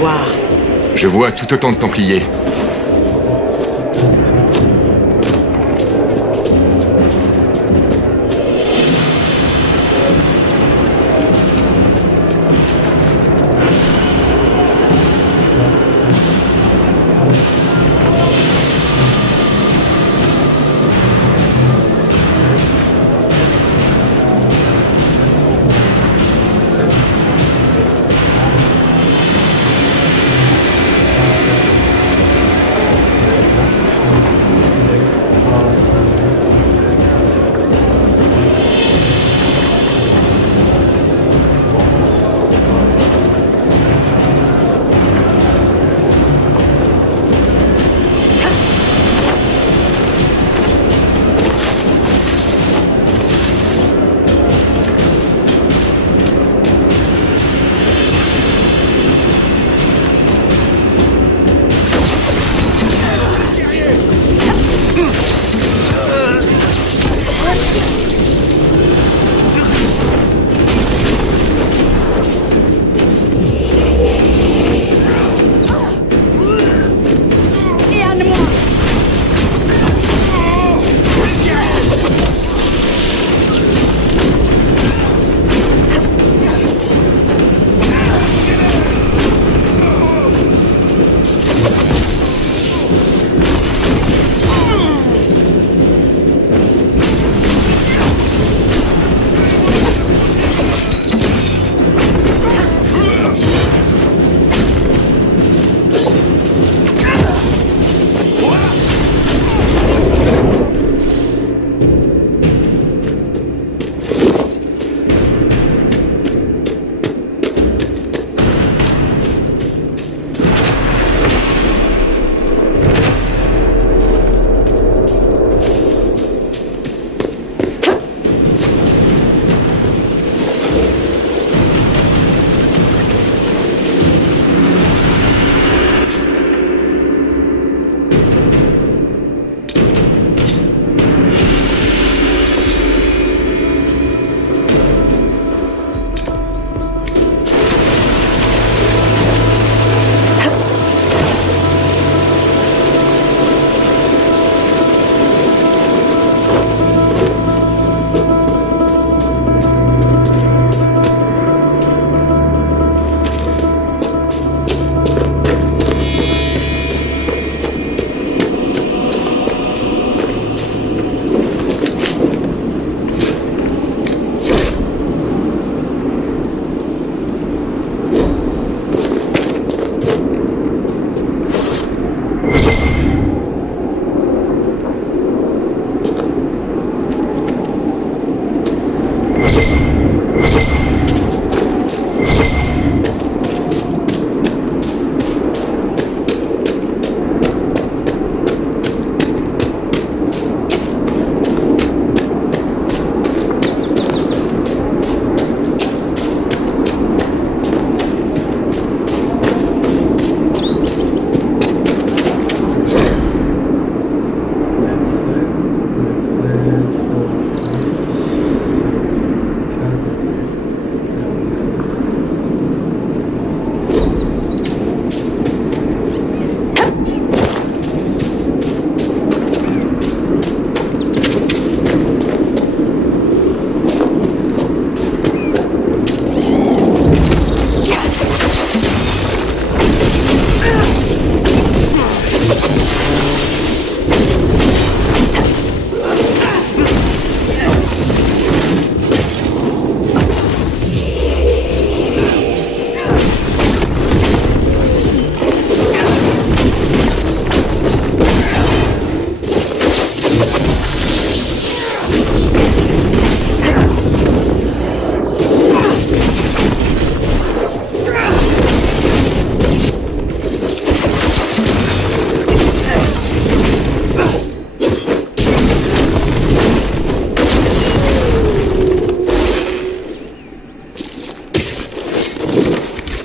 voir. Je vois tout autant de Templiers.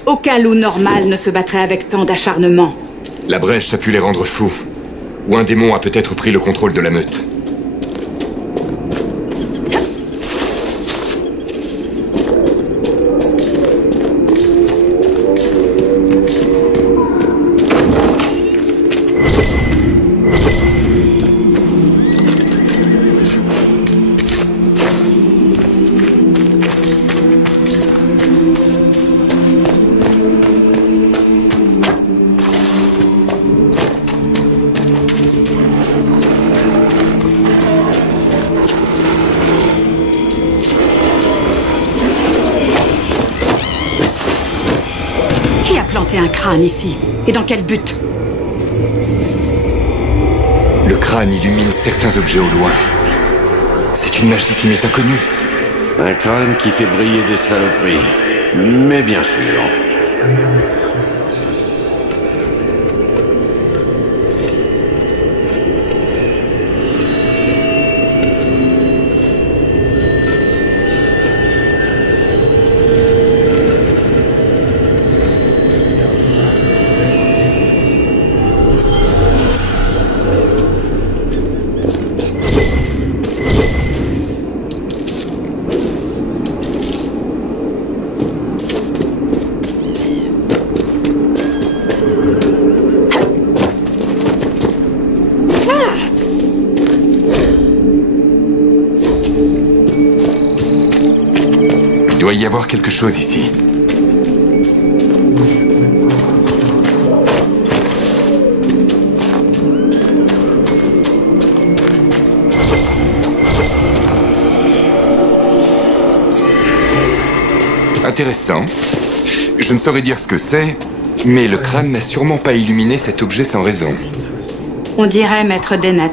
Aucun loup normal ne se battrait avec tant d'acharnement. La brèche a pu les rendre fous. Ou un démon a peut-être pris le contrôle de la meute. planter un crâne ici? Et dans quel but? Le crâne illumine certains objets au loin. C'est une magie qui m'est inconnue. Un crâne qui fait briller des saloperies. Mais bien sûr. Il doit y avoir quelque chose ici. Intéressant. Je ne saurais dire ce que c'est, mais le crâne n'a sûrement pas illuminé cet objet sans raison. On dirait Maître Dennett.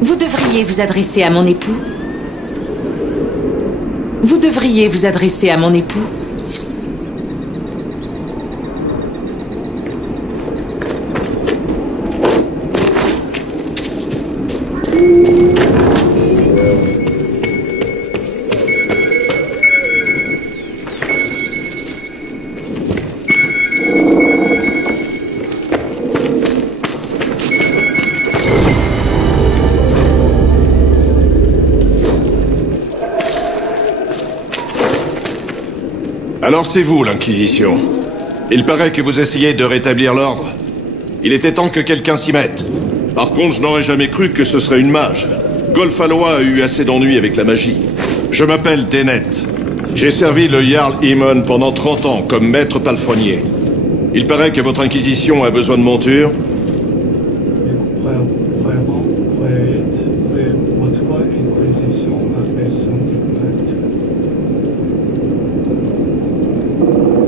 Vous devriez vous adresser à mon époux. Vous devriez vous adresser à mon époux. Alors c'est vous, l'Inquisition. Il paraît que vous essayez de rétablir l'ordre. Il était temps que quelqu'un s'y mette. Par contre, je n'aurais jamais cru que ce serait une mage. Golfalois a eu assez d'ennuis avec la magie. Je m'appelle Dennett. J'ai servi le Jarl Imon pendant 30 ans comme maître palefrenier. Il paraît que votre Inquisition a besoin de monture.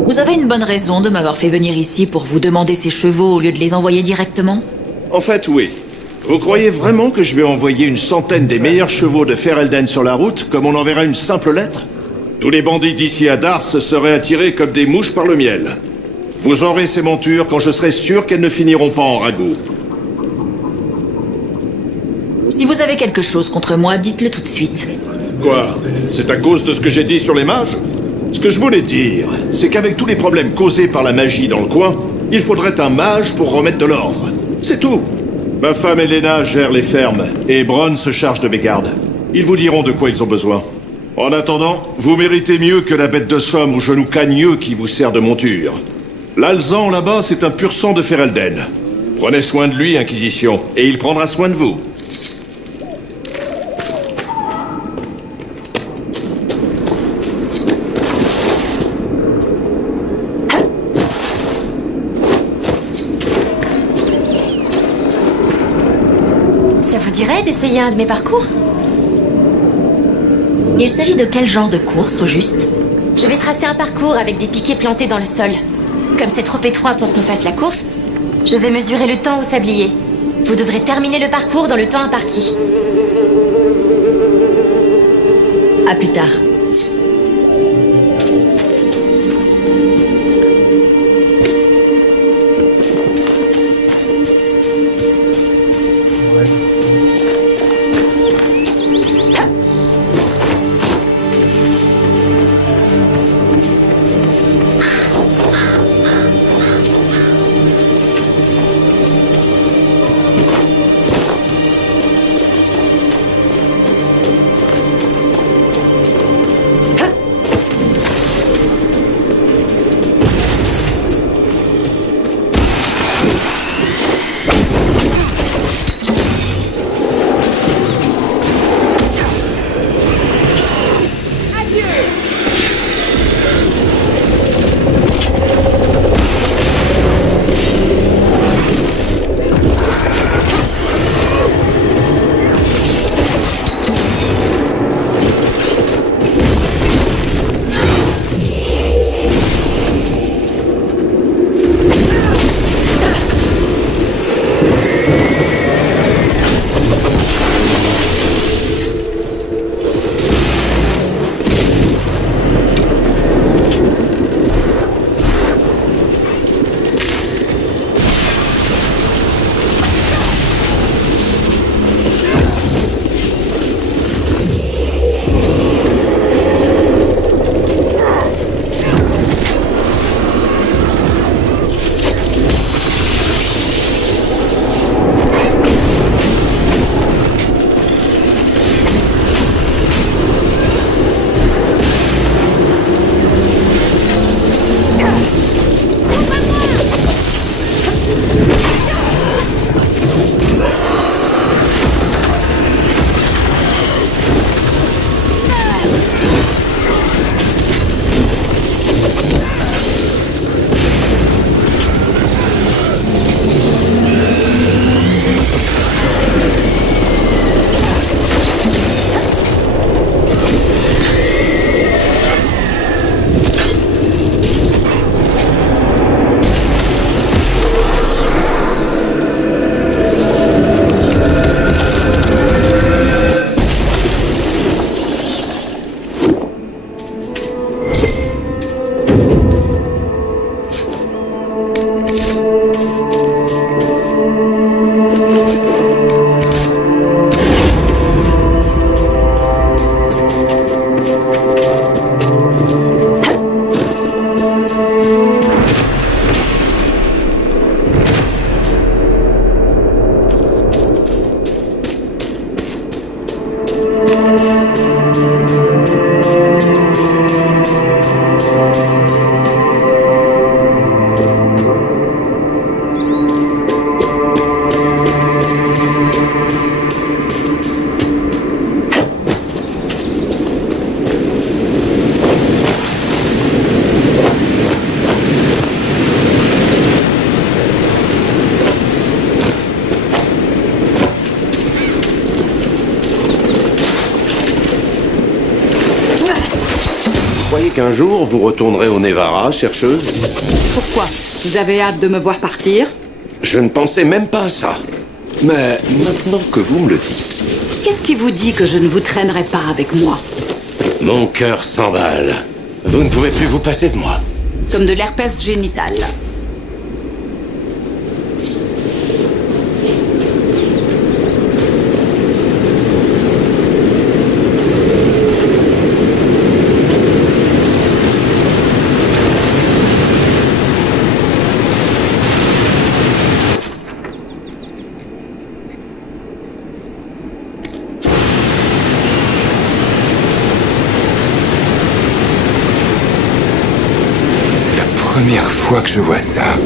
Vous avez une bonne raison de m'avoir fait venir ici pour vous demander ces chevaux au lieu de les envoyer directement? En fait, oui. Vous croyez vraiment que je vais envoyer une centaine des meilleurs chevaux de Ferelden sur la route, comme on enverra une simple lettre? Tous les bandits d'ici à Dars seraient attirés comme des mouches par le miel. Vous aurez ces montures quand je serai sûr qu'elles ne finiront pas en ragoût. Si vous avez quelque chose contre moi, dites-le tout de suite. Quoi? C'est à cause de ce que j'ai dit sur les mages? Ce que je voulais dire, c'est qu'avec tous les problèmes causés par la magie dans le coin, il faudrait un mage pour remettre de l'ordre. C'est tout. Ma femme Elena gère les fermes, et Bronn se charge de mes gardes. Ils vous diront de quoi ils ont besoin. En attendant, vous méritez mieux que la bête de somme aux genoux cagneux qui vous sert de monture. L'Alzan là-bas, c'est un pur sang de Ferelden. Prenez soin de lui, Inquisition, et il prendra soin de vous. D'essayer un de mes parcours? Il s'agit de quel genre de course, au juste? Je vais tracer un parcours avec des piquets plantés dans le sol. Comme c'est trop étroit pour qu'on fasse la course, je vais mesurer le temps au sablier. Vous devrez terminer le parcours dans le temps imparti. À plus tard. qu'un jour vous retournerez au Nevarra, chercheuse? Pourquoi? Vous avez hâte de me voir partir? Je ne pensais même pas à ça. Mais maintenant que vous me le dites... Qu'est-ce qui vous dit que je ne vous traînerai pas avec moi? Mon cœur s'emballe. Vous ne pouvez plus vous passer de moi. Comme de l'herpès génital. Première fois que je vois ça.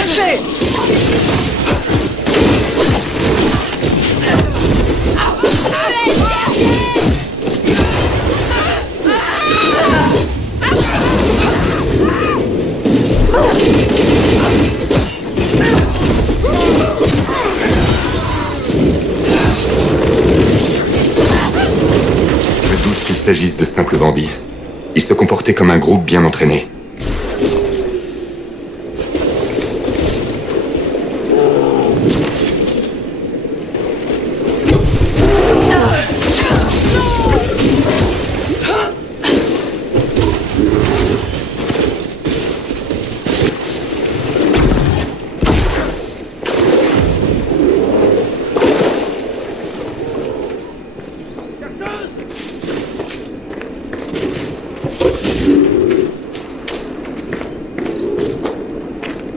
blessé! Je doute qu'il s'agisse de simples bandits. Ils se comportaient comme un groupe bien entraîné.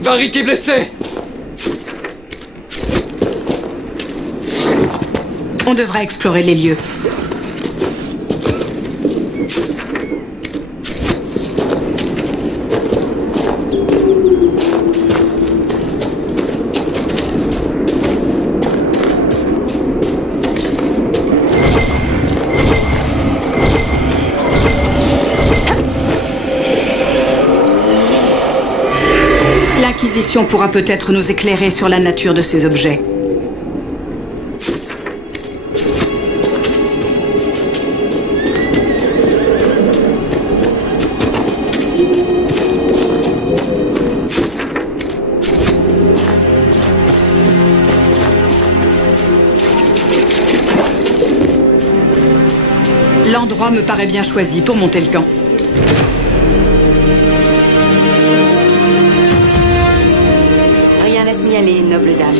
Varric est blessé! On devra explorer les lieux. L'Inquisition pourra peut-être nous éclairer sur la nature de ces objets. L'endroit me paraît bien choisi pour monter le camp. Rien à signaler, noble dame.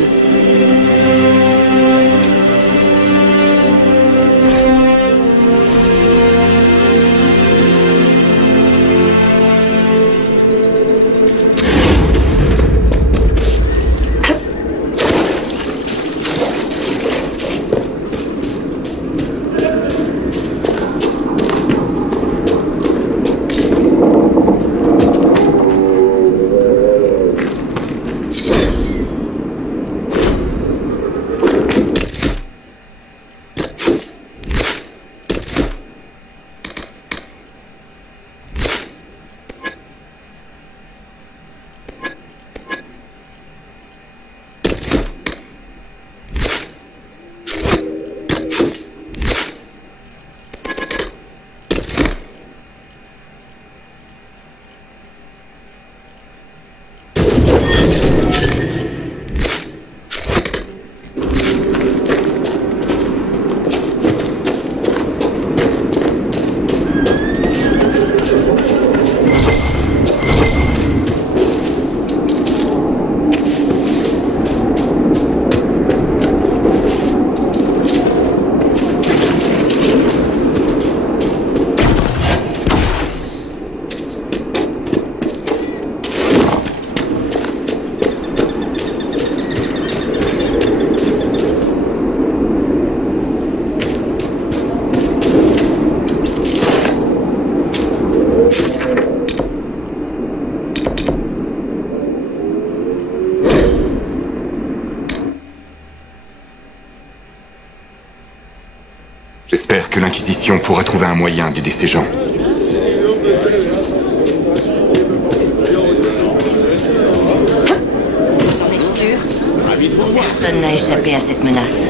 J'espère que l'Inquisition pourra trouver un moyen d'aider ces gens. Personne n'a échappé à cette menace.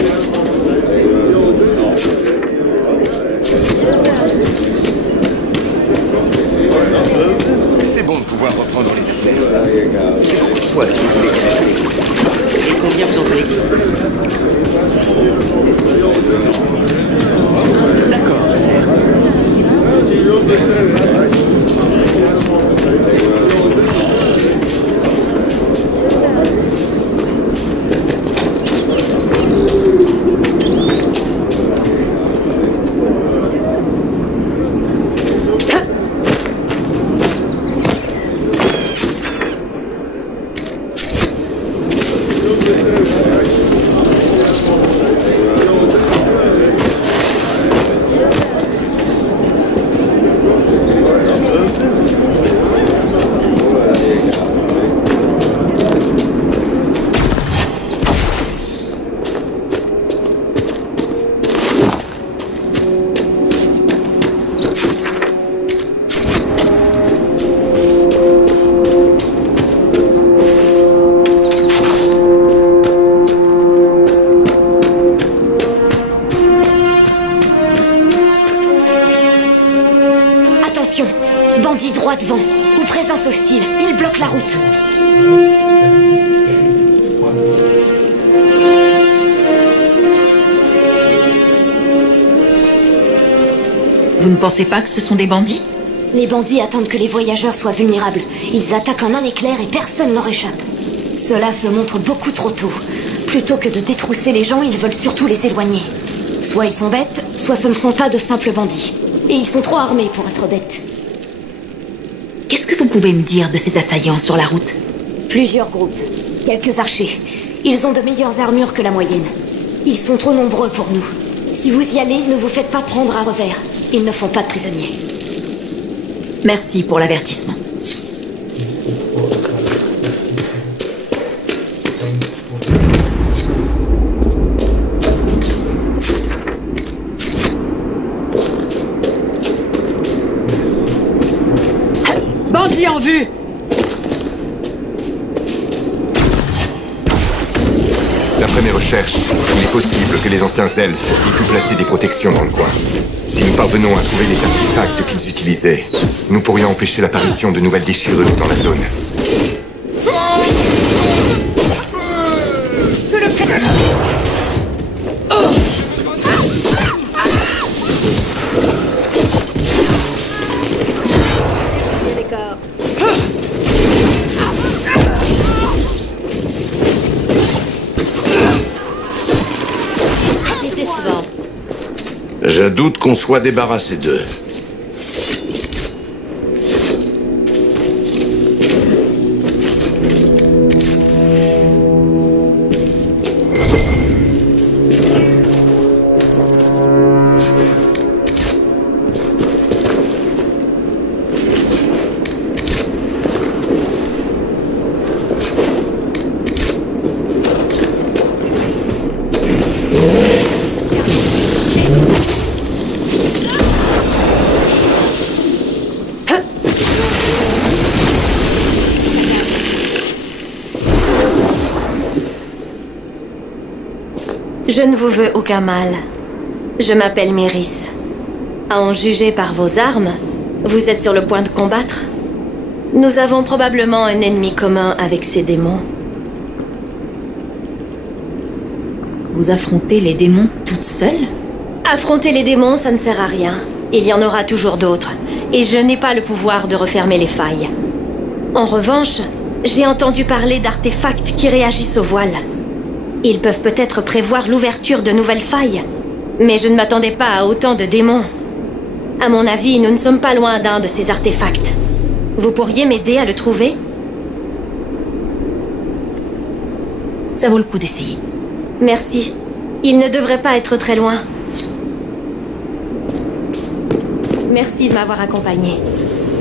C'est bon de pouvoir reprendre les affaires. J'ai beaucoup de choix si vous voulez connaître les coups. Et combien vous en fallait-il? D'accord, sir. Il bloque la route. Vous ne pensez pas que ce sont des bandits? Les bandits attendent que les voyageurs soient vulnérables. Ils attaquent en un éclair et personne n'en échappe. Cela se montre beaucoup trop tôt. Plutôt que de détrousser les gens, ils veulent surtout les éloigner. Soit ils sont bêtes, soit ce ne sont pas de simples bandits. Et ils sont trop armés pour être bêtes. Qu'est-ce que vous pouvez me dire de ces assaillants sur la route? Plusieurs groupes. Quelques archers. Ils ont de meilleures armures que la moyenne. Ils sont trop nombreux pour nous. Si vous y allez, ne vous faites pas prendre à revers. Ils ne font pas de prisonniers. Merci pour l'avertissement. Bandit en vue! D'après mes recherches, il est possible que les anciens elfes aient pu placer des protections dans le coin. Si nous parvenons à trouver les artefacts qu'ils utilisaient, nous pourrions empêcher l'apparition de nouvelles déchirures dans la zone. Je doute qu'on soit débarrassé d'eux. Je ne vous veux aucun mal. Je m'appelle Myris. À en juger par vos armes, vous êtes sur le point de combattre. Nous avons probablement un ennemi commun avec ces démons. Vous affrontez les démons toute seule? Affronter les démons, ça ne sert à rien. Il y en aura toujours d'autres. Et je n'ai pas le pouvoir de refermer les failles. En revanche, j'ai entendu parler d'artefacts qui réagissent au voile. Ils peuvent peut-être prévoir l'ouverture de nouvelles failles. Mais je ne m'attendais pas à autant de démons. À mon avis, nous ne sommes pas loin d'un de ces artefacts. Vous pourriez m'aider à le trouver? Ça vaut le coup d'essayer. Merci. Il ne devrait pas être très loin. Merci de m'avoir accompagnée.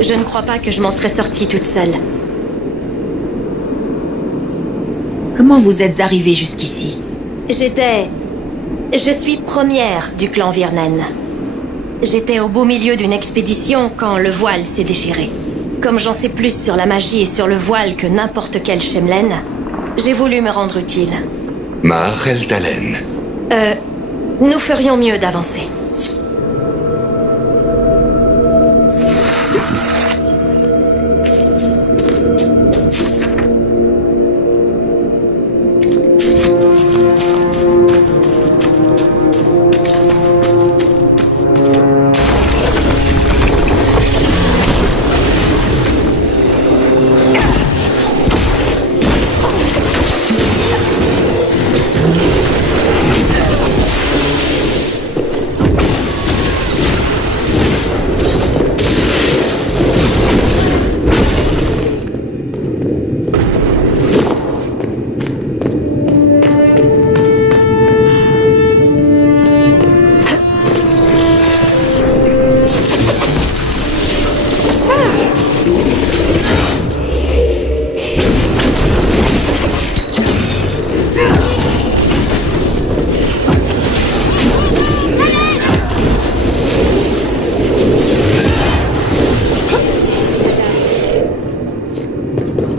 Je ne crois pas que je m'en serais sortie toute seule. Comment vous êtes arrivée jusqu'ici? Je suis première du clan Virnen. J'étais au beau milieu d'une expédition quand le voile s'est déchiré. Comme j'en sais plus sur la magie et sur le voile que n'importe quel Shemlen, j'ai voulu me rendre utile. Mar Eldalen. Nous ferions mieux d'avancer.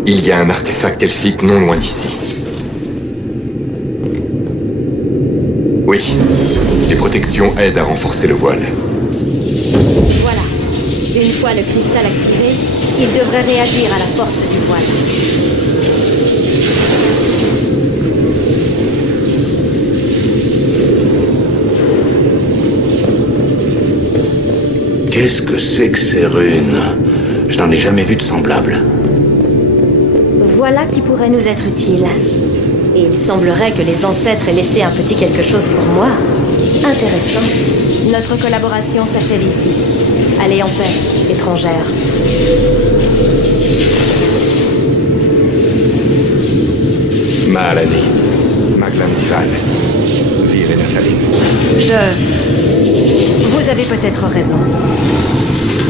Il y a un artefact elfique non loin d'ici. Oui, les protections aident à renforcer le voile. Voilà. Une fois le cristal activé, il devrait réagir à la force du voile. Qu'est-ce que c'est que ces runes? Je n'en ai jamais vu de semblable. Voilà qui pourrait nous être utile. Et il semblerait que les ancêtres aient laissé un petit quelque chose pour moi. Intéressant. Notre collaboration s'achève ici. Allez en paix, étrangère. Maalani, Maglam Divan, Vir Nasalim. Vous avez peut-être raison.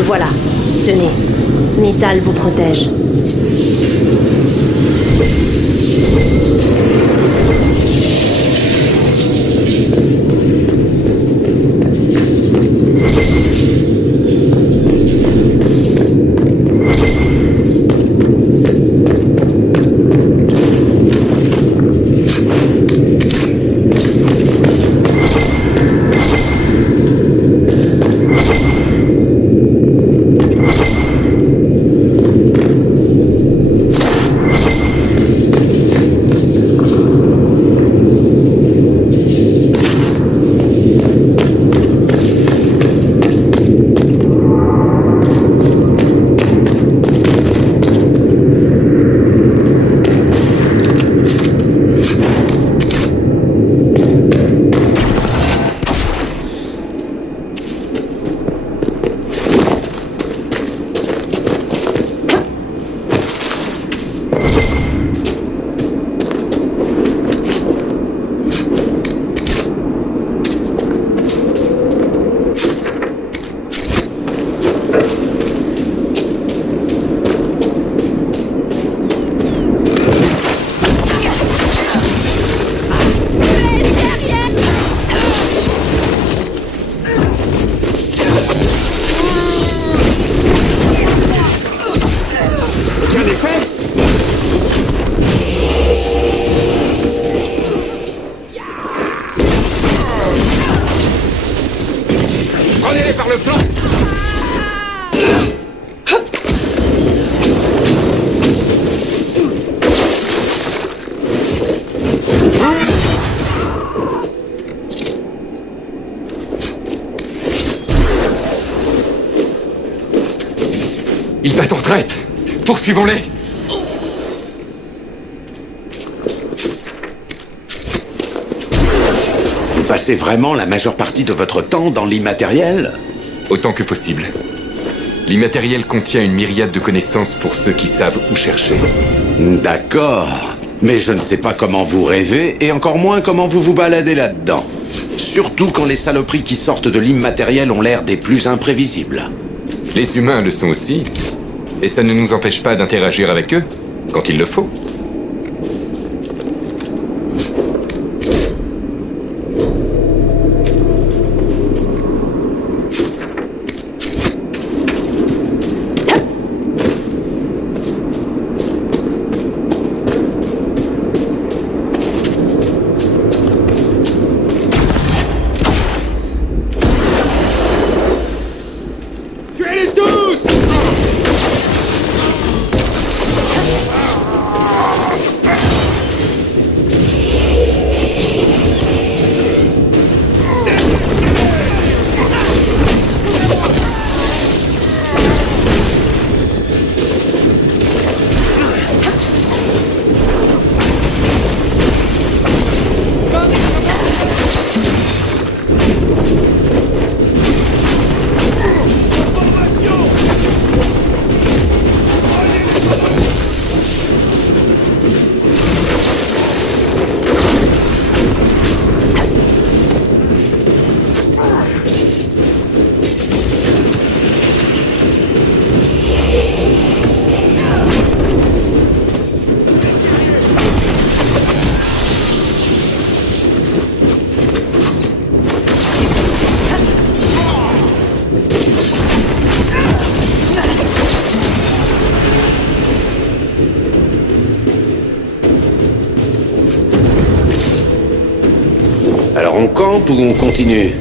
Voilà, tenez. Mythal vous protège. Prenez-les par le flanc! Ils battent en retraite! Poursuivons-les! Vous passez vraiment la majeure partie de votre temps dans l'immatériel? Autant que possible. L'immatériel contient une myriade de connaissances pour ceux qui savent où chercher. D'accord. Mais je ne sais pas comment vous rêvez, et encore moins comment vous vous baladez là-dedans. Surtout quand les saloperies qui sortent de l'immatériel ont l'air des plus imprévisibles. Les humains le sont aussi. Et ça ne nous empêche pas d'interagir avec eux, quand il le faut. Alors on campe ou on continue?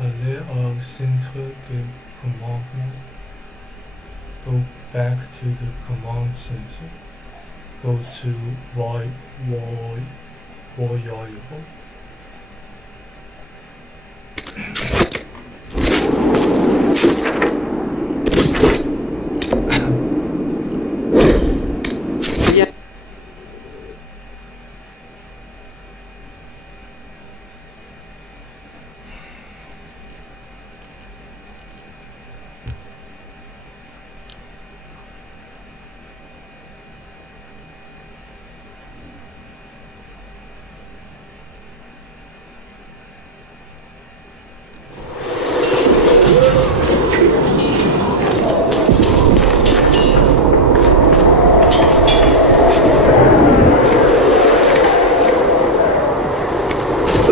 Allez au centre de commandement. Go back to the command center. Go to Voyager.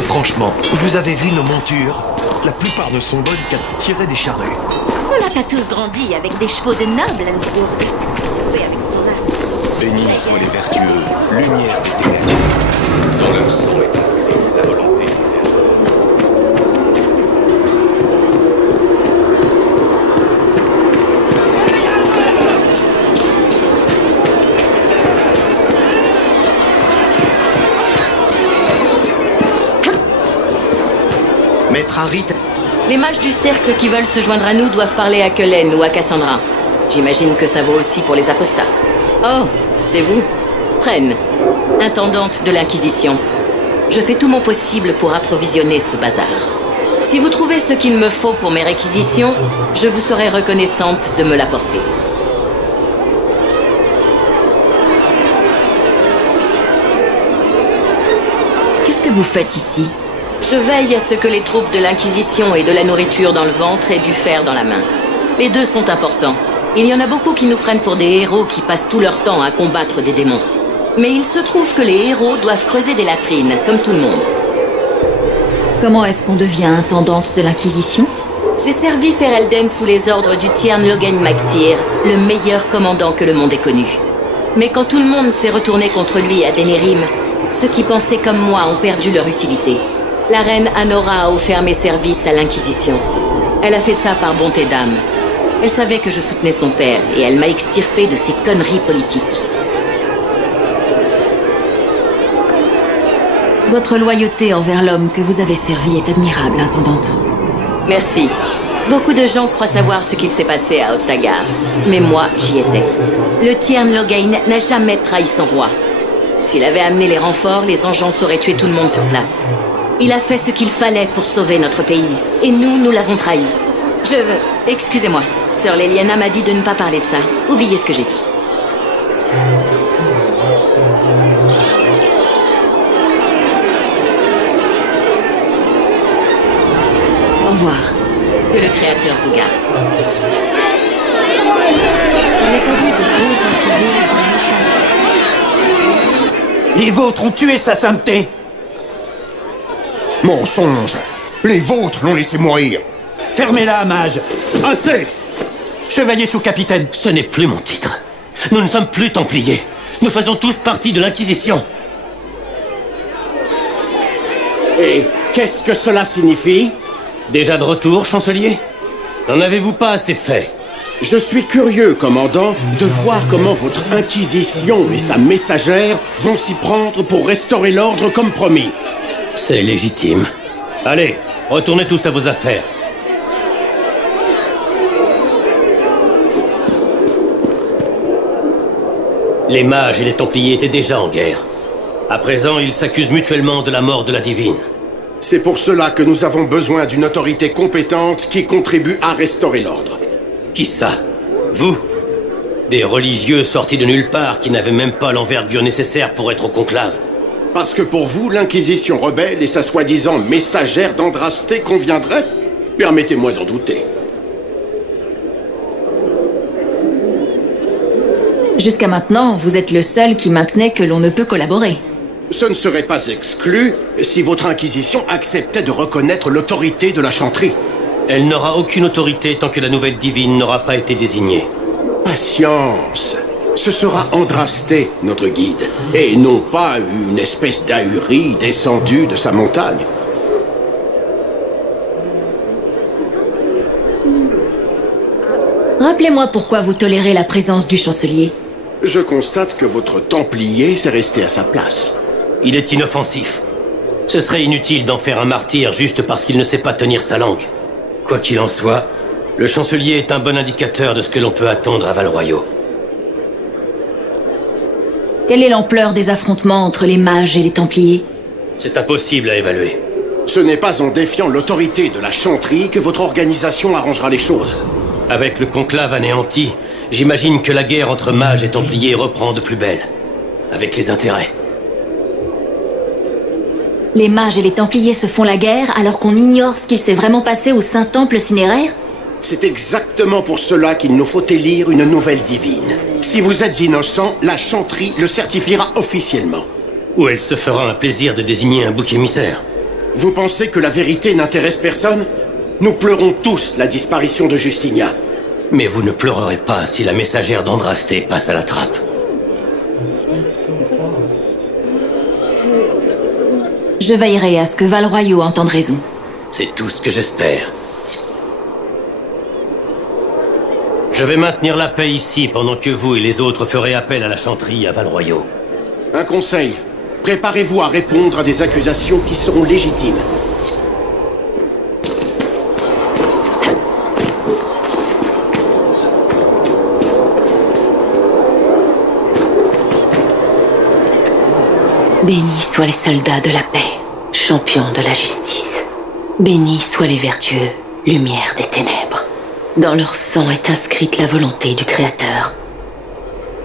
Franchement, vous avez vu nos montures? La plupart ne sont bonnes qu'à tirer des charrues. On n'a pas tous grandi avec des chevaux de nobles, Ansbourg. Oui, avec ce qu'on a. Bénis soient les vertueux, lumière des ténèbres. Dans leur sang est inscrite la volonté. Maître Harit... Les mages du cercle qui veulent se joindre à nous doivent parler à Kellen ou à Cassandra. J'imagine que ça vaut aussi pour les apostats. Oh, c'est vous? Tren, intendante de l'Inquisition. Je fais tout mon possible pour approvisionner ce bazar. Si vous trouvez ce qu'il me faut pour mes réquisitions, je vous serai reconnaissante de me l'apporter. Qu'est-ce que vous faites ici? Je veille à ce que les troupes de l'Inquisition aient de la nourriture dans le ventre et du fer dans la main. Les deux sont importants. Il y en a beaucoup qui nous prennent pour des héros qui passent tout leur temps à combattre des démons. Mais il se trouve que les héros doivent creuser des latrines, comme tout le monde. Comment est-ce qu'on devient intendante de l'Inquisition? J'ai servi Ferelden sous les ordres du Tiern Logain Mactyr, le meilleur commandant que le monde ait connu. Mais quand tout le monde s'est retourné contre lui à Denerim, ceux qui pensaient comme moi ont perdu leur utilité. La reine Anora a offert mes services à l'Inquisition. Elle a fait ça par bonté d'âme. Elle savait que je soutenais son père et elle m'a extirpé de ses conneries politiques. Votre loyauté envers l'homme que vous avez servi est admirable, intendante. Merci. Beaucoup de gens croient savoir ce qu'il s'est passé à Ostagar. Mais moi, j'y étais. Le Tiern Logain n'a jamais trahi son roi. S'il avait amené les renforts, les Engeance auraient tué tout le monde sur place. Il a fait ce qu'il fallait pour sauver notre pays. Et nous l'avons trahi. Excusez-moi. Sœur Leliana m'a dit de ne pas parler de ça. Oubliez ce que j'ai dit. Au revoir. Que le Créateur vous garde. Je n'ai pas vu de honte en ce méchant. Les vôtres ont tué sa sainteté. Mensonge! Les vôtres l'ont laissé mourir! Fermez-la, mage! Assez! Chevalier sous-capitaine, ce n'est plus mon titre. Nous ne sommes plus Templiers. Nous faisons tous partie de l'Inquisition. Et qu'est-ce que cela signifie? Déjà de retour, chancelier? N'en avez-vous pas assez fait? Je suis curieux, commandant, de voir comment votre Inquisition et sa messagère vont s'y prendre pour restaurer l'ordre comme promis. C'est légitime. Allez, retournez tous à vos affaires. Les mages et les Templiers étaient déjà en guerre. À présent, ils s'accusent mutuellement de la mort de la divine. C'est pour cela que nous avons besoin d'une autorité compétente qui contribue à restaurer l'ordre. Qui ça? Vous? Des religieux sortis de nulle part qui n'avaient même pas l'envergure nécessaire pour être au conclave. Parce que pour vous, l'Inquisition rebelle et sa soi-disant messagère d'Andrasté conviendraient? Permettez-moi d'en douter. Jusqu'à maintenant, vous êtes le seul qui maintenait que l'on ne peut collaborer. Ce ne serait pas exclu si votre Inquisition acceptait de reconnaître l'autorité de la chanterie. Elle n'aura aucune autorité tant que la nouvelle divine n'aura pas été désignée. Patience. Ce sera Andrasté, notre guide, et non pas une espèce d'ahuri descendu de sa montagne. Rappelez-moi pourquoi vous tolérez la présence du chancelier. Je constate que votre Templier s'est resté à sa place. Il est inoffensif. Ce serait inutile d'en faire un martyr juste parce qu'il ne sait pas tenir sa langue. Quoi qu'il en soit, le chancelier est un bon indicateur de ce que l'on peut attendre à Val-Royaux. Quelle est l'ampleur des affrontements entre les mages et les Templiers? C'est impossible à évaluer. Ce n'est pas en défiant l'autorité de la chanterie que votre organisation arrangera les choses. Avec le conclave anéanti, j'imagine que la guerre entre mages et Templiers reprend de plus belle. Avec les intérêts. Les mages et les Templiers se font la guerre alors qu'on ignore ce qu'il s'est vraiment passé au Saint-Temple cinéraire? C'est exactement pour cela qu'il nous faut élire une nouvelle divine. Si vous êtes innocent, la chanterie le certifiera officiellement. Ou elle se fera un plaisir de désigner un bouc émissaire. Vous pensez que la vérité n'intéresse personne? Nous pleurons tous la disparition de Justinia. Mais vous ne pleurerez pas si la messagère d'Andrasté passe à la trappe. Je veillerai à ce que Val-Royaux entende raison. C'est tout ce que j'espère. Je vais maintenir la paix ici pendant que vous et les autres ferez appel à la chanterie à Val-Royaux. Un conseil. Préparez-vous à répondre à des accusations qui seront légitimes. Bénis soient les soldats de la paix, champions de la justice. Bénis soient les vertueux, lumière des ténèbres. Dans leur sang est inscrite la volonté du Créateur.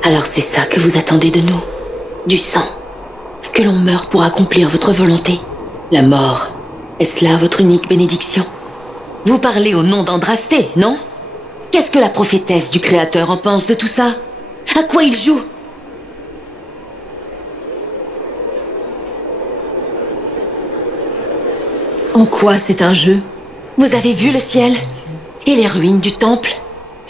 Alors c'est ça que vous attendez de nous? Du sang? Que l'on meure pour accomplir votre volonté? La mort, est-ce là votre unique bénédiction? Vous parlez au nom d'Andrasté, non? Qu'est-ce que la prophétesse du Créateur en pense de tout ça? À quoi il joue? En quoi c'est un jeu? Vous avez vu le ciel? Et les ruines du temple?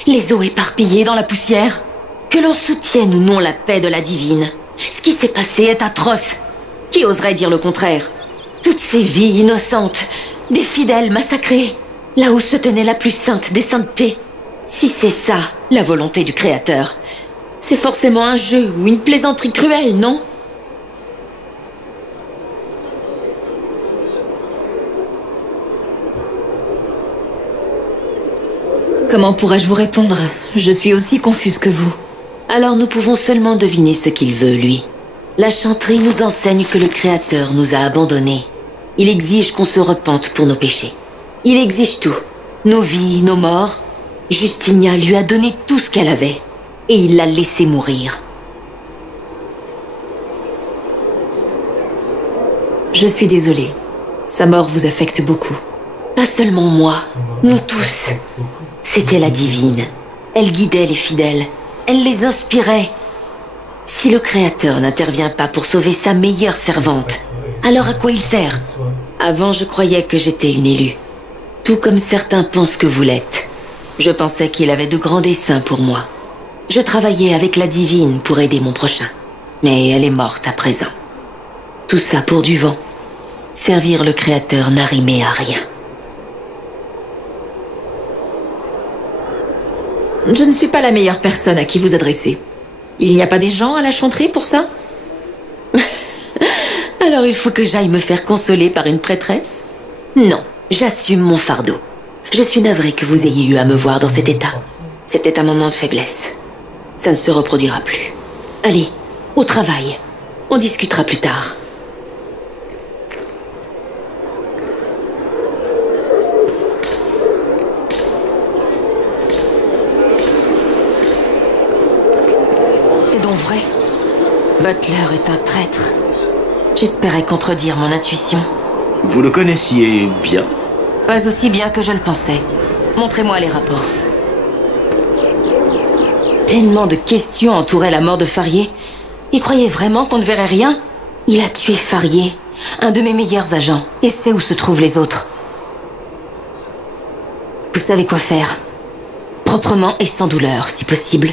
Les eaux éparpillées dans la poussière? Que l'on soutienne ou non la paix de la divine, ce qui s'est passé est atroce. Qui oserait dire le contraire? Toutes ces vies innocentes, des fidèles massacrés, là où se tenait la plus sainte des saintetés. Si c'est ça, la volonté du Créateur, c'est forcément un jeu ou une plaisanterie cruelle, non? Comment pourrais-je vous répondre? Je suis aussi confuse que vous. Alors nous pouvons seulement deviner ce qu'il veut, lui. La chanterie nous enseigne que le Créateur nous a abandonnés. Il exige qu'on se repente pour nos péchés. Il exige tout. Nos vies, nos morts. Justinia lui a donné tout ce qu'elle avait. Et il l'a laissé mourir. Je suis désolée. Sa mort vous affecte beaucoup. Pas seulement moi, nous tous. C'était la divine. Elle guidait les fidèles. Elle les inspirait. Si le Créateur n'intervient pas pour sauver sa meilleure servante, alors à quoi il sert? Avant, je croyais que j'étais une élue. Tout comme certains pensent que vous l'êtes. Je pensais qu'il avait de grands desseins pour moi. Je travaillais avec la divine pour aider mon prochain. Mais elle est morte à présent. Tout ça pour du vent. Servir le Créateur n'a rimé à rien. Je ne suis pas la meilleure personne à qui vous adresser. Il n'y a pas des gens à la chanterie pour ça? Alors il faut que j'aille me faire consoler par une prêtresse? Non, j'assume mon fardeau. Je suis navrée que vous ayez eu à me voir dans cet état. C'était un moment de faiblesse. Ça ne se reproduira plus. Allez, au travail. On discutera plus tard. C'est donc vrai. Butler est un traître. J'espérais contredire mon intuition. Vous le connaissiez bien? Pas aussi bien que je le pensais. Montrez-moi les rapports. Tellement de questions entouraient la mort de Farier. Il croyait vraiment qu'on ne verrait rien? Il a tué Farier, un de mes meilleurs agents, et sait où se trouvent les autres. Vous savez quoi faire. Proprement et sans douleur, si possible.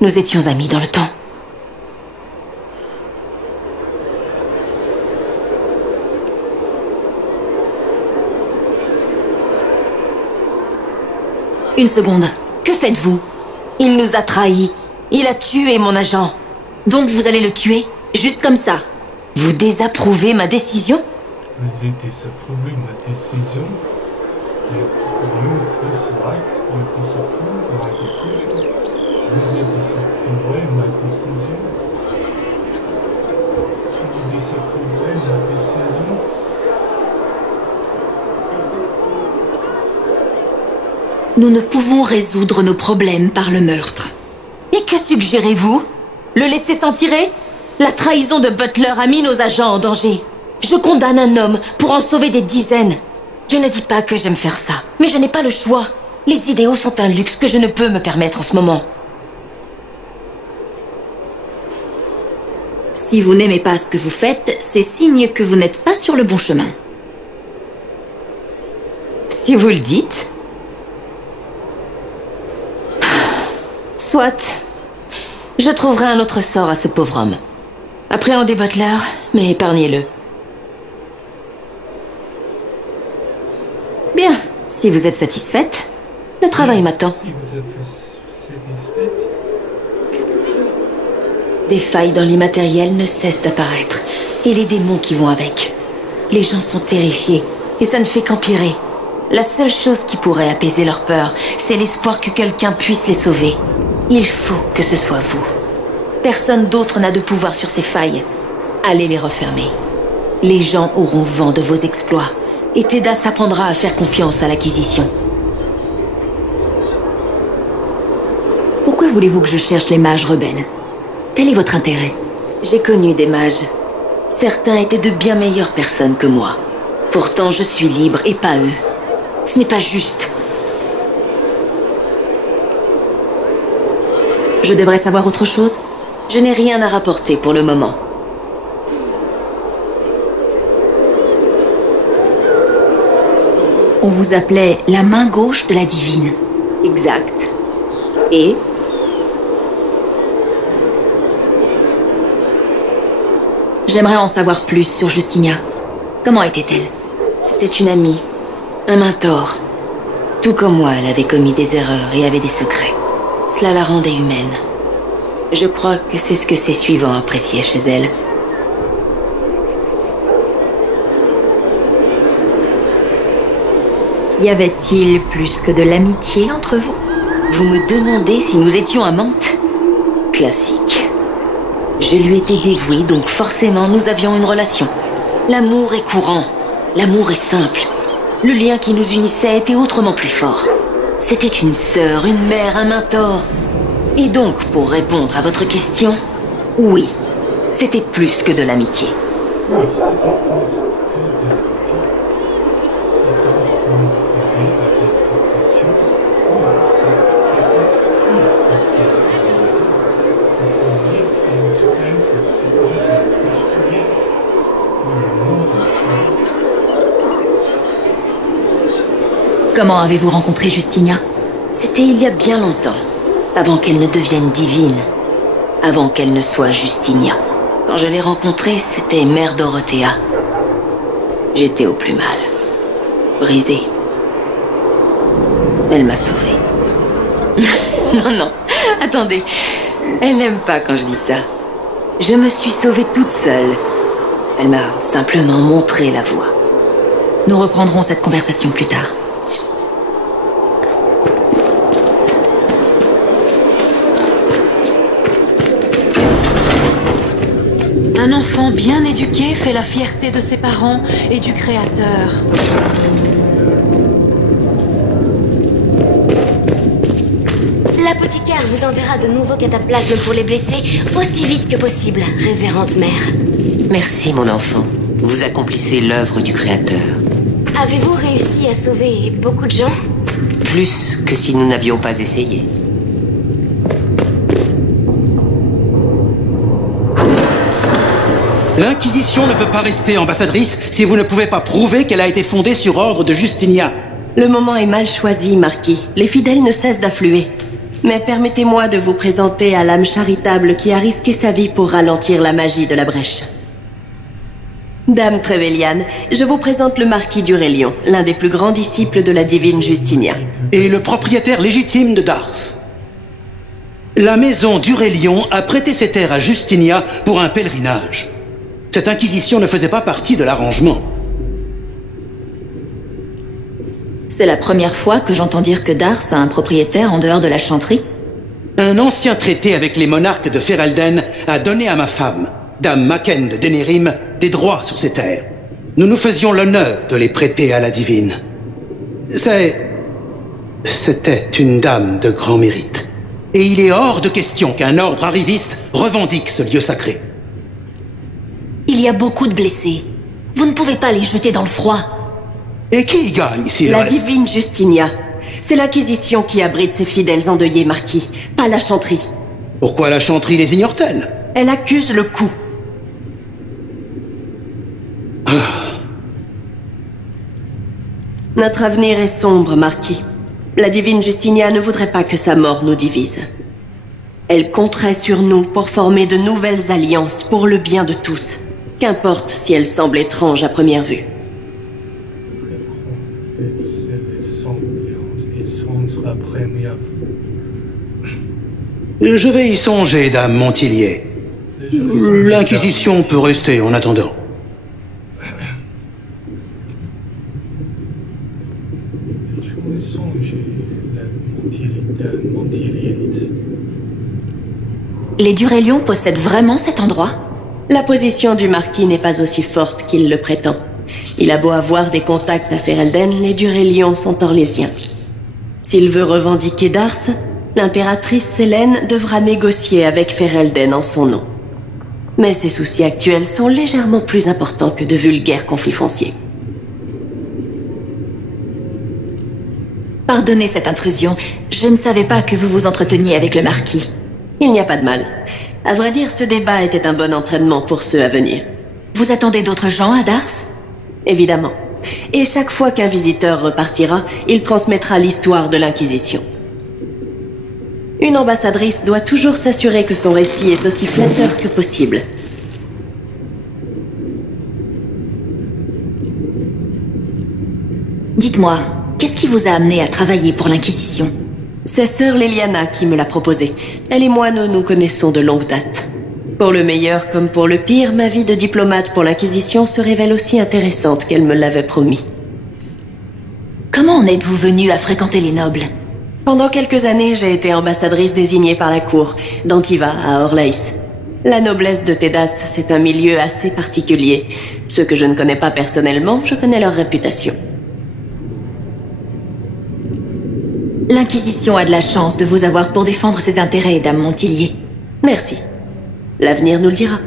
Nous étions amis dans le temps. Une seconde. Que faites-vous? Il nous a trahis. Il a tué mon agent. Donc vous allez le tuer? Juste comme ça? Vous désapprouvez ma décision? Vous désapprouvez ma décision? You dislike or disapprove my decision? Vous désapprouvez ma décision? Vous désapprouvez ma décision? Nous ne pouvons résoudre nos problèmes par le meurtre. Et que suggérez-vous? Le laisser s'en tirer? La trahison de Butler a mis nos agents en danger. Je condamne un homme pour en sauver des dizaines. Je ne dis pas que j'aime faire ça, mais je n'ai pas le choix. Les idéaux sont un luxe que je ne peux me permettre en ce moment. Si vous n'aimez pas ce que vous faites, c'est signe que vous n'êtes pas sur le bon chemin. Si vous le dites. Soit. Je trouverai un autre sort à ce pauvre homme. Appréhendez Butler, mais épargnez-le. Bien, si vous êtes satisfaite, le travail m'attend. Si vous êtes satisfaite. Des failles dans l'immatériel ne cessent d'apparaître, et les démons qui vont avec. Les gens sont terrifiés, et ça ne fait qu'empirer. La seule chose qui pourrait apaiser leur peur, c'est l'espoir que quelqu'un puisse les sauver. Il faut que ce soit vous. Personne d'autre n'a de pouvoir sur ces failles. Allez les refermer. Les gens auront vent de vos exploits, et Teda s'apprendra à faire confiance à l'Acquisition. Pourquoi voulez-vous que je cherche les mages rebelles? Quel est votre intérêt? J'ai connu des mages. Certains étaient de bien meilleures personnes que moi. Pourtant, je suis libre et pas eux. Ce n'est pas juste. Je devrais savoir autre chose? Je n'ai rien à rapporter pour le moment. On vous appelait la main gauche de la divine. Exact. Et? J'aimerais en savoir plus sur Justinia. Comment était-elle? C'était une amie. Un mentor. Tout comme moi, elle avait commis des erreurs et avait des secrets. Cela la rendait humaine. Je crois que c'est ce que ses suivants appréciaient chez elle. Y avait-il plus que de l'amitié entre vous? Vous me demandez si nous étions amantes? Classique. Je lui étais dévouée, donc forcément nous avions une relation. L'amour est courant. L'amour est simple. Le lien qui nous unissait était autrement plus fort. C'était une sœur, une mère, un mentor. Et donc, pour répondre à votre question, oui, c'était plus que de l'amitié. Oui, c'était plus que de l'amitié. Et donc, vous me prouvez à votre question, oui, c'est extrêmement and so yes, and to answer to this question, yes, we were more than friends. Comment avez-vous rencontré Justinia? C'était il y a bien longtemps, avant qu'elle ne devienne divine, avant qu'elle ne soit Justinia. Quand je l'ai rencontrée, c'était Mère Dorothea. J'étais au plus mal, brisée. Elle m'a sauvée. Non, non, attendez, elle n'aime pas quand je dis ça. Je me suis sauvée toute seule. Elle m'a simplement montré la voie. Nous reprendrons cette conversation plus tard. Un enfant bien éduqué fait la fierté de ses parents et du Créateur. L'apothicaire vous enverra de nouveaux cataplasmes pour les blessés aussi vite que possible, révérende mère. Merci, mon enfant. Vous accomplissez l'œuvre du Créateur. Avez-vous réussi à sauver beaucoup de gens? Plus que si nous n'avions pas essayé. L'Inquisition ne peut pas rester ambassadrice si vous ne pouvez pas prouver qu'elle a été fondée sur ordre de Justinia. Le moment est mal choisi, Marquis. Les fidèles ne cessent d'affluer. Mais permettez-moi de vous présenter à l'âme charitable qui a risqué sa vie pour ralentir la magie de la brèche. Dame Trevelyan, je vous présente le marquis d'Urelion, l'un des plus grands disciples de la divine Justinia. Et le propriétaire légitime de Dars. La maison d'Urelion a prêté ses terres à Justinia pour un pèlerinage. Cette inquisition ne faisait pas partie de l'arrangement. C'est la première fois que j'entends dire que Dars a un propriétaire en dehors de la chanterie. Un ancien traité avec les monarques de Ferelden a donné à ma femme, Dame Maken de Denerim, des droits sur ces terres. Nous nous faisions l'honneur de les prêter à la divine. C'était une dame de grand mérite. Et il est hors de question qu'un ordre arriviste revendique ce lieu sacré. Il y a beaucoup de blessés. Vous ne pouvez pas les jeter dans le froid. Et qui y gagne s'il La reste? divine Justinia. C'est l'Inquisition qui abrite ses fidèles endeuillés, marquis, pas la chanterie. Pourquoi la chanterie les ignore-t-elle? Elle accuse le coup. Notre avenir est sombre, marquis. La divine Justinia ne voudrait pas que sa mort nous divise. Elle compterait sur nous pour former de nouvelles alliances pour le bien de tous. Qu'importe si elles semblent étranges à première vue. Je vais y songer, Dame Montillier. L'Inquisition peut rester en attendant. Les Durelion possèdent vraiment cet endroit? La position du marquis n'est pas aussi forte qu'il le prétend. Il a beau avoir des contacts à Ferelden, les Durelion sont orlésiens. S'il veut revendiquer Dars, l'impératrice Hélène devra négocier avec Ferelden en son nom. Mais ses soucis actuels sont légèrement plus importants que de vulgaires conflits fonciers. Pardonnez cette intrusion. Je ne savais pas que vous vous entreteniez avec le marquis. Il n'y a pas de mal. À vrai dire, ce débat était un bon entraînement pour ceux à venir. Vous attendez d'autres gens à Dars? Évidemment. Et chaque fois qu'un visiteur repartira, il transmettra l'histoire de l'Inquisition. Une ambassadrice doit toujours s'assurer que son récit est aussi flatteur que possible. Dites-moi, qu'est-ce qui vous a amené à travailler pour l'Inquisition? C'est sœur Leliana qui me l'a proposé. Elle et moi, nous nous connaissons de longue date. Pour le meilleur comme pour le pire, ma vie de diplomate pour l'Inquisition se révèle aussi intéressante qu'elle me l'avait promis. Comment en êtes-vous venu à fréquenter les nobles? Pendant quelques années, j'ai été ambassadrice désignée par la cour, d'Antiva à Orlaïs. La noblesse de Tedas, c'est un milieu assez particulier. Ceux que je ne connais pas personnellement, je connais leur réputation. L'Inquisition a de la chance de vous avoir pour défendre ses intérêts, Dame Montillier. Merci. L'avenir nous le dira.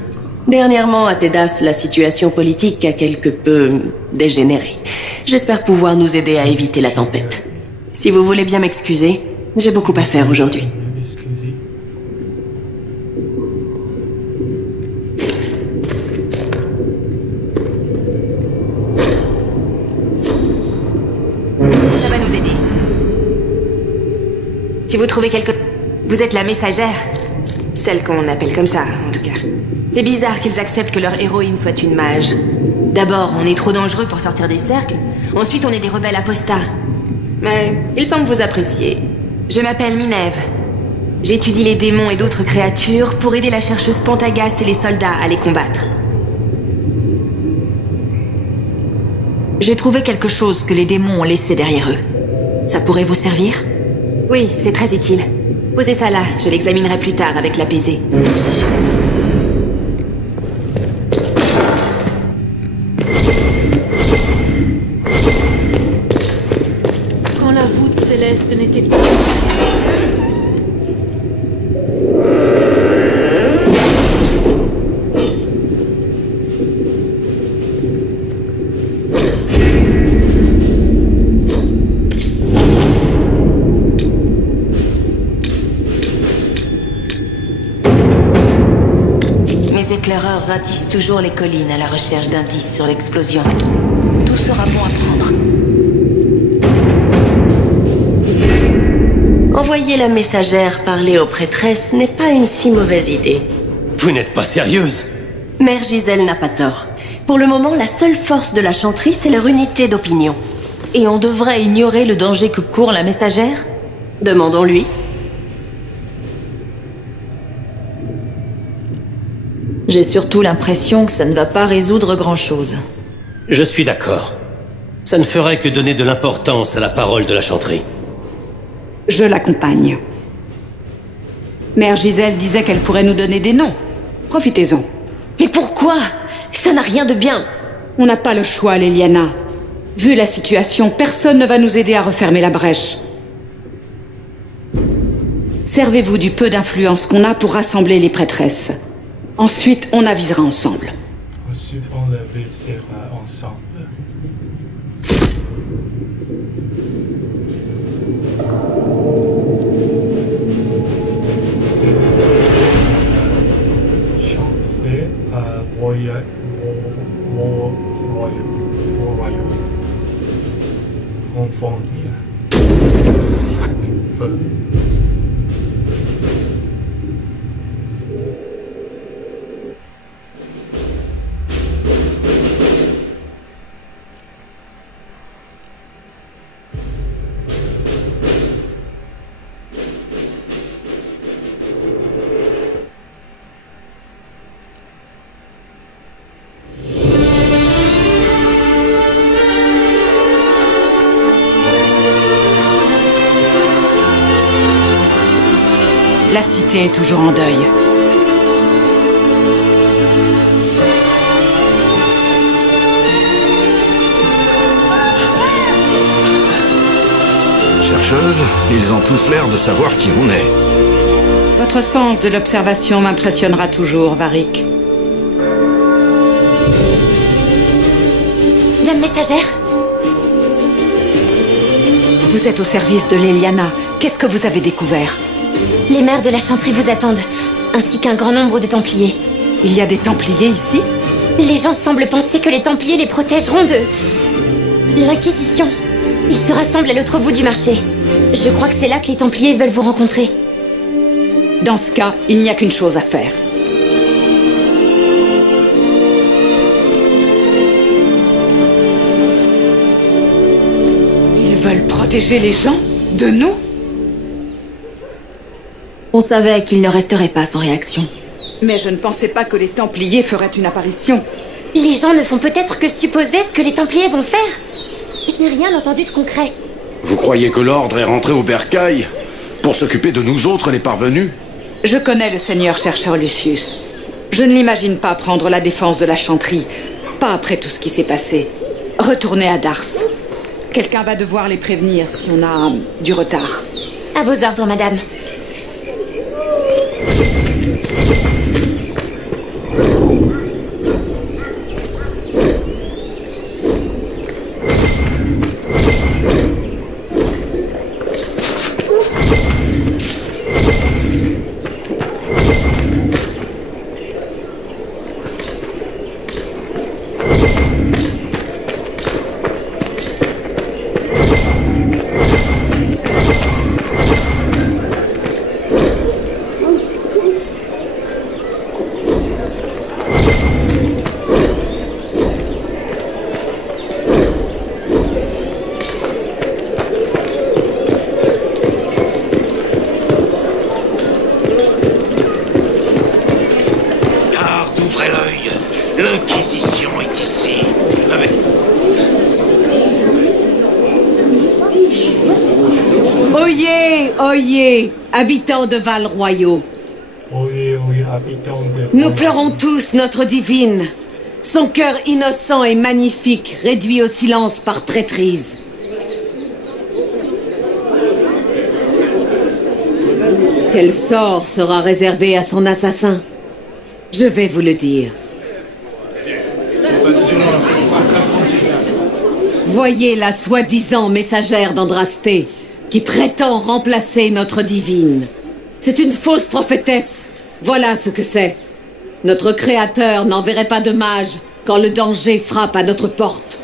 Dernièrement, à Tedas, la situation politique a quelque peu dégénéré. J'espère pouvoir nous aider à éviter la tempête. Si vous voulez bien m'excuser, j'ai beaucoup à faire aujourd'hui. Ça va nous aider. Si vous trouvez quelque... Vous êtes la messagère. Celle qu'on appelle comme ça, en tout cas. C'est bizarre qu'ils acceptent que leur héroïne soit une mage. D'abord, on est trop dangereux pour sortir des cercles. Ensuite, on est des rebelles apostats. Mais ils semblent vous apprécier. Je m'appelle Minève. J'étudie les démons et d'autres créatures pour aider la chercheuse Pentagast et les soldats à les combattre. J'ai trouvé quelque chose que les démons ont laissé derrière eux. Ça pourrait vous servir? Oui, c'est très utile. Posez ça là, je l'examinerai plus tard avec l'apaisé. Quand la voûte céleste n'était pas... Les éclaireurs ratissent toujours les collines à la recherche d'indices sur l'explosion. Tout sera bon à prendre. Envoyer la messagère parler aux prêtresses n'est pas une si mauvaise idée. Vous n'êtes pas sérieuse? Mère Gisèle n'a pas tort. Pour le moment, la seule force de la chanterie, c'est leur unité d'opinion. Et on devrait ignorer le danger que court la messagère? Demandons-lui. J'ai surtout l'impression que ça ne va pas résoudre grand-chose. Je suis d'accord. Ça ne ferait que donner de l'importance à la parole de la chanterie. Je l'accompagne. Mère Gisèle disait qu'elle pourrait nous donner des noms. Profitez-en. Mais pourquoi? Ça n'a rien de bien. On n'a pas le choix, Leliana. Vu la situation, personne ne va nous aider à refermer la brèche. Servez-vous du peu d'influence qu'on a pour rassembler les prêtresses. Ensuite, on avisera ensemble. Ensuite, on avisera ensemble. Chanterie royaume. Confondir. Feu. La cité est toujours en deuil. Chercheuse, ils ont tous l'air de savoir qui on est. Votre sens de l'observation m'impressionnera toujours, Varric. Dame messagère? Vous êtes au service de Leliana. Qu'est-ce que vous avez découvert? Les mères de la chanterie vous attendent, ainsi qu'un grand nombre de Templiers. Il y a des Templiers ici? Les gens semblent penser que les Templiers les protégeront de... l'Inquisition. Ils se rassemblent à l'autre bout du marché. Je crois que c'est là que les Templiers veulent vous rencontrer. Dans ce cas, il n'y a qu'une chose à faire. Ils veulent protéger les gens de nous? On savait qu'il ne resterait pas sans réaction. Mais je ne pensais pas que les Templiers feraient une apparition. Les gens ne font peut-être que supposer ce que les Templiers vont faire. Je n'ai rien entendu de concret. Vous croyez que l'ordre est rentré au bercail pour s'occuper de nous autres, les parvenus? Je connais le seigneur chercheur Lucius. Je ne l'imagine pas prendre la défense de la chanterie. Pas après tout ce qui s'est passé. Retournez à Dars. Quelqu'un va devoir les prévenir si on a du retard. À vos ordres, madame. L'Inquisition est ici. Oyez, oyez, habitants de Val-Royaux. Oyez, habitants de... Nous pleurons tous notre divine. Son cœur innocent et magnifique, réduit au silence par traîtrise. Quel sort sera réservé à son assassin? Je vais vous le dire. Voyez la soi-disant messagère d'Andrasté, qui prétend remplacer notre divine. C'est une fausse prophétesse. Voilà ce que c'est. Notre Créateur n'enverrait pas de mage quand le danger frappe à notre porte.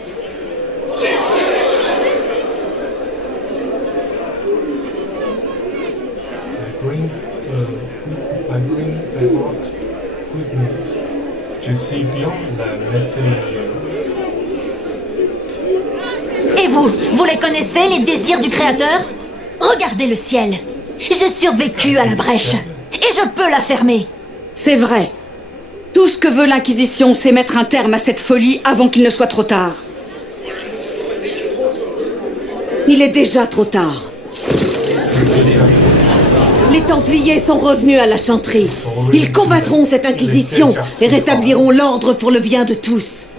I bring about good news. Je sais bien la messagère. Et vous les connaissez, les désirs du Créateur? Regardez le ciel. J'ai survécu à la brèche. Et je peux la fermer. C'est vrai. Tout ce que veut l'Inquisition, c'est mettre un terme à cette folie avant qu'il ne soit trop tard. Il est déjà trop tard. Les Templiers sont revenus à la chanterie. Ils combattront cette Inquisition et rétabliront l'ordre pour le bien de tous.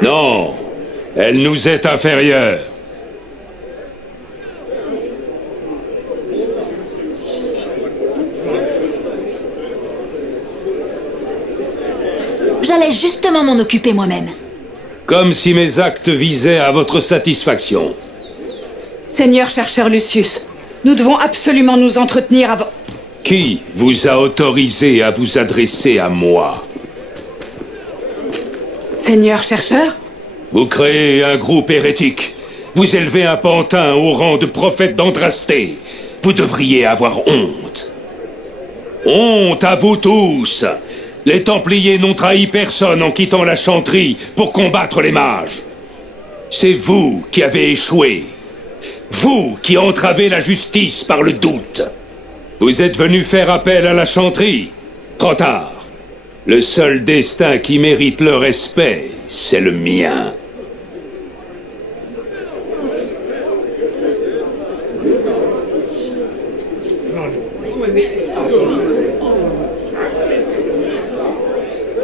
Non, elle nous est inférieure. J'allais justement m'en occuper moi-même. Comme si mes actes visaient à votre satisfaction. Seigneur chercheur Lucius, nous devons absolument nous entretenir avant... Qui vous a autorisé à vous adresser à moi? Seigneur chercheur? Vous créez un groupe hérétique. Vous élevez un pantin au rang de prophète d'Andrasté. Vous devriez avoir honte. Honte à vous tous! Les Templiers n'ont trahi personne en quittant la chanterie pour combattre les mages. C'est vous qui avez échoué. Vous qui entravez la justice par le doute. Vous êtes venus faire appel à la chanterie. Trop tard. Le seul destin qui mérite le respect, c'est le mien.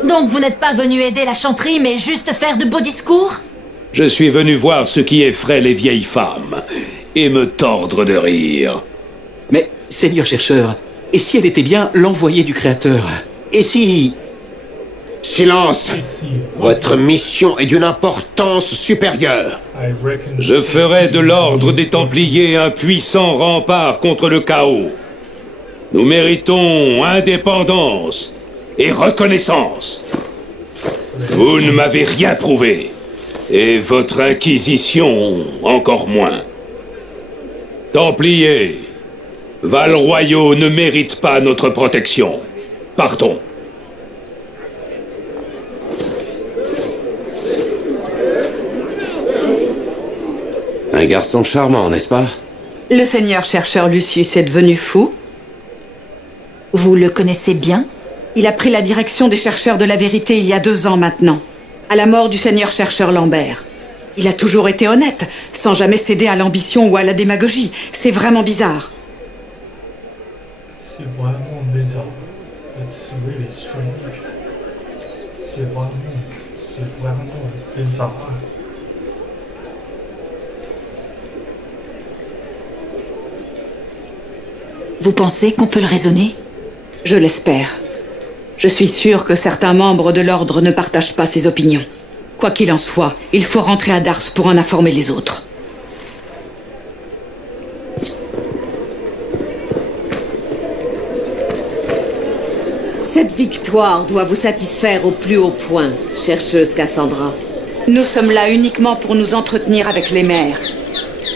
Donc vous n'êtes pas venu aider la chanterie, mais juste faire de beaux discours? Je suis venu voir ce qui effraie les vieilles femmes et me tordre de rire. Mais, Seigneur chercheur, et si elle était bien l'envoyée du Créateur? Et si... Silence! Votre mission est d'une importance supérieure. Je ferai de l'ordre des Templiers un puissant rempart contre le chaos. Nous méritons indépendance et reconnaissance. Vous ne m'avez rien prouvé. Et votre Inquisition, encore moins. Templiers, Val-Royaux ne mérite pas notre protection. Partons. Un garçon charmant, n'est-ce pas? Le seigneur chercheur Lucius est devenu fou? Vous le connaissez bien? Il a pris la direction des chercheurs de la vérité il y a 2 ans maintenant, à la mort du seigneur chercheur Lambert. Il a toujours été honnête, sans jamais céder à l'ambition ou à la démagogie. C'est vraiment bizarre. C'est vraiment bizarre. It's really strange. C'est vraiment bizarre. Vous pensez qu'on peut le raisonner? Je l'espère. Je suis sûr que certains membres de l'ordre ne partagent pas ses opinions. Quoi qu'il en soit, il faut rentrer à Dars pour en informer les autres. Cette victoire doit vous satisfaire au plus haut point, chercheuse Cassandra. Nous sommes là uniquement pour nous entretenir avec les mères.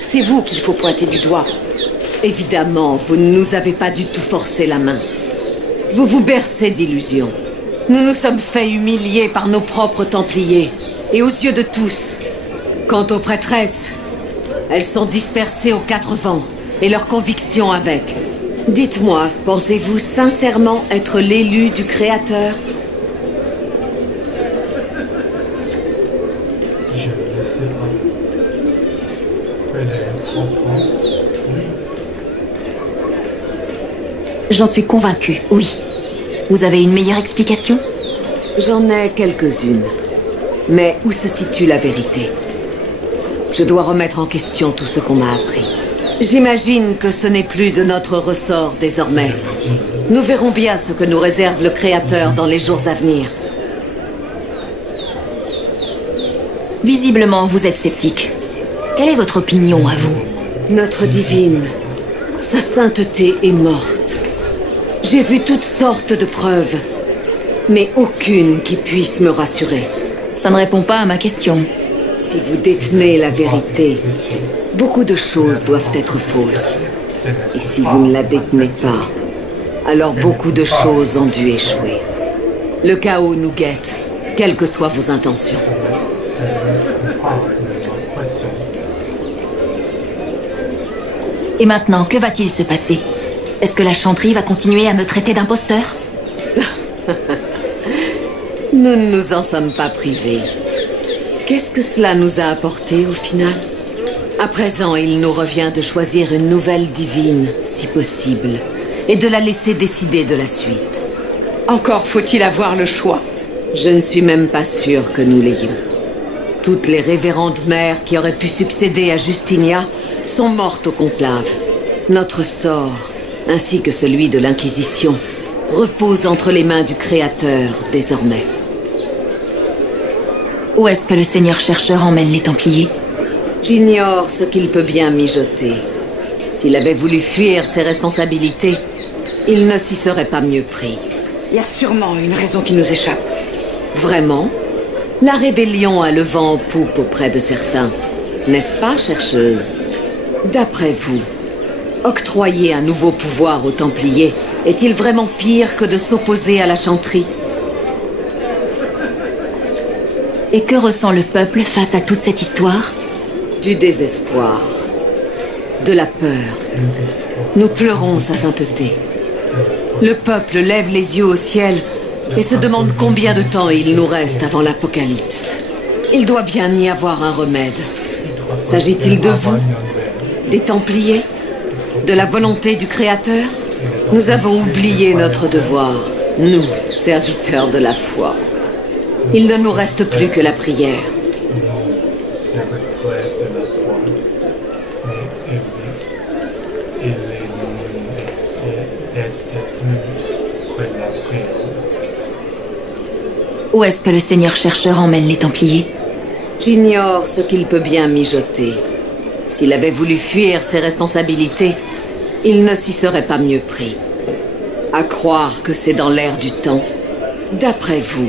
C'est vous qu'il faut pointer du doigt. Évidemment, vous ne nous avez pas du tout forcé la main. Vous vous bercez d'illusions. Nous nous sommes fait humilier par nos propres Templiers, et aux yeux de tous. Quant aux prêtresses, elles sont dispersées aux 4 vents, et leurs convictions avec. Dites-moi, pensez-vous sincèrement être l'élu du Créateur? Je ne sais pas. Elle est en France, oui. J'en suis convaincue, oui. Vous avez une meilleure explication? J'en ai quelques-unes. Mais où se situe la vérité? Je dois remettre en question tout ce qu'on m'a appris. J'imagine que ce n'est plus de notre ressort désormais. Nous verrons bien ce que nous réserve le Créateur dans les jours à venir. Visiblement, vous êtes sceptique. Quelle est votre opinion, à vous? Notre divine, sa sainteté est morte. J'ai vu toutes sortes de preuves, mais aucune qui puisse me rassurer. Ça ne répond pas à ma question. Si vous détenez la vérité, beaucoup de choses doivent être fausses. Et si vous ne la détenez pas, alors beaucoup de choses ont dû échouer. Le chaos nous guette, quelles que soient vos intentions. Et maintenant, que va-t-il se passer? Est-ce que la chanterie va continuer à me traiter d'imposteur? Nous ne nous en sommes pas privés. Qu'est-ce que cela nous a apporté au final? À présent, il nous revient de choisir une nouvelle divine, si possible, et de la laisser décider de la suite. Encore faut-il avoir le choix. Je ne suis même pas sûre que nous l'ayons. Toutes les révérendes mères qui auraient pu succéder à Justinia sont mortes au conclave. Notre sort, ainsi que celui de l'Inquisition, repose entre les mains du Créateur, désormais. Où est-ce que le Seigneur chercheur emmène les Templiers? J'ignore ce qu'il peut bien mijoter. S'il avait voulu fuir ses responsabilités, il ne s'y serait pas mieux pris. Il y a sûrement une raison qui nous échappe. Vraiment? La rébellion a le vent en poupe auprès de certains. N'est-ce pas, chercheuse? D'après vous, octroyer un nouveau pouvoir aux Templiers est-il vraiment pire que de s'opposer à la chanterie? Et que ressent le peuple face à toute cette histoire? Du désespoir. De la peur. Nous pleurons sa sainteté. Le peuple lève les yeux au ciel et se demande combien de temps il nous reste avant l'apocalypse. Il doit bien y avoir un remède. S'agit-il de vous? Des Templiers? De la volonté du Créateur? Nous avons oublié notre devoir, nous, serviteurs de la foi. Il ne nous reste plus que la prière. Où est-ce que le Seigneur chercheur emmène les Templiers? J'ignore ce qu'il peut bien mijoter. S'il avait voulu fuir ses responsabilités, il ne s'y serait pas mieux pris. À croire que c'est dans l'air du temps. D'après vous,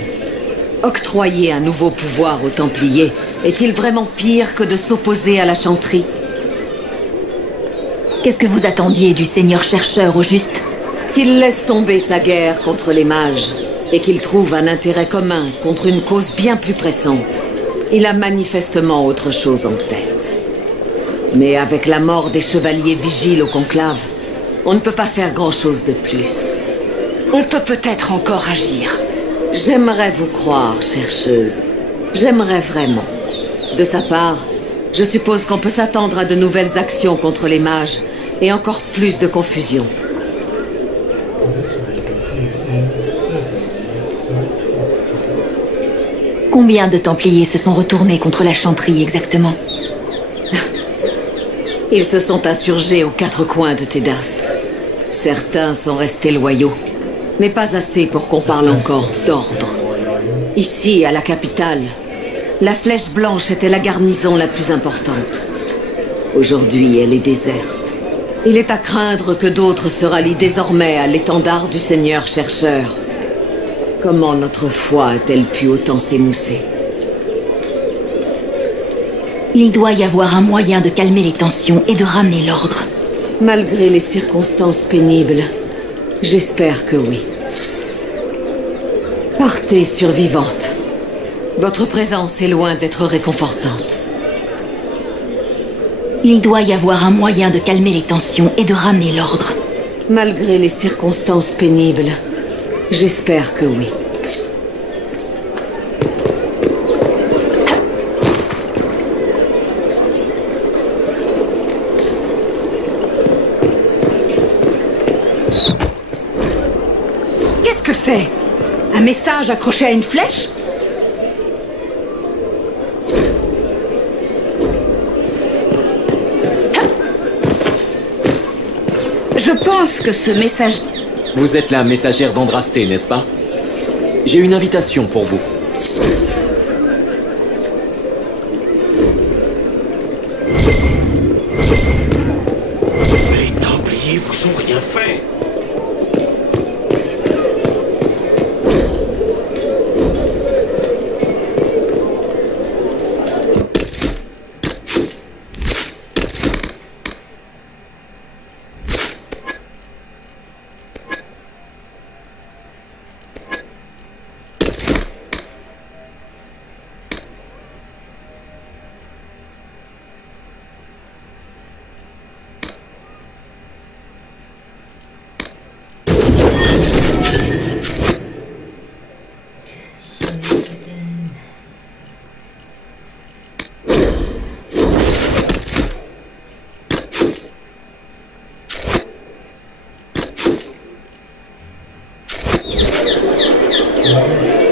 octroyer un nouveau pouvoir aux Templiers est-il vraiment pire que de s'opposer à la chanterie? Qu'est-ce que vous attendiez du Seigneur chercheur au juste? Qu'il laisse tomber sa guerre contre les mages et qu'il trouve un intérêt commun contre une cause bien plus pressante. Il a manifestement autre chose en tête. Mais avec la mort des chevaliers vigiles au conclave, on ne peut pas faire grand-chose de plus. On peut peut-être encore agir. J'aimerais vous croire, chercheuse. J'aimerais vraiment. De sa part, je suppose qu'on peut s'attendre à de nouvelles actions contre les mages et encore plus de confusion. Combien de Templiers se sont retournés contre la chanterie exactement? Ils se sont insurgés aux quatre coins de Tédas. Certains sont restés loyaux, mais pas assez pour qu'on parle encore d'ordre. Ici, à la capitale, la Flèche Blanche était la garnison la plus importante. Aujourd'hui, elle est déserte. Il est à craindre que d'autres se rallient désormais à l'étendard du Seigneur chercheur. Comment notre foi a-t-elle pu autant s'émousser? Il doit y avoir un moyen de calmer les tensions et de ramener l'ordre. Malgré les circonstances pénibles, j'espère que oui. Partez, survivante. Votre présence est loin d'être réconfortante. Il doit y avoir un moyen de calmer les tensions et de ramener l'ordre. Malgré les circonstances pénibles, j'espère que oui. Qu'est-ce que c'est? Un message accroché à une flèche? Je pense que ce message... Vous êtes la messagère d'Andrasté, n'est-ce pas? J'ai une invitation pour vous. Les Templiers vous ont rien fait.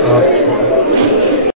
Up.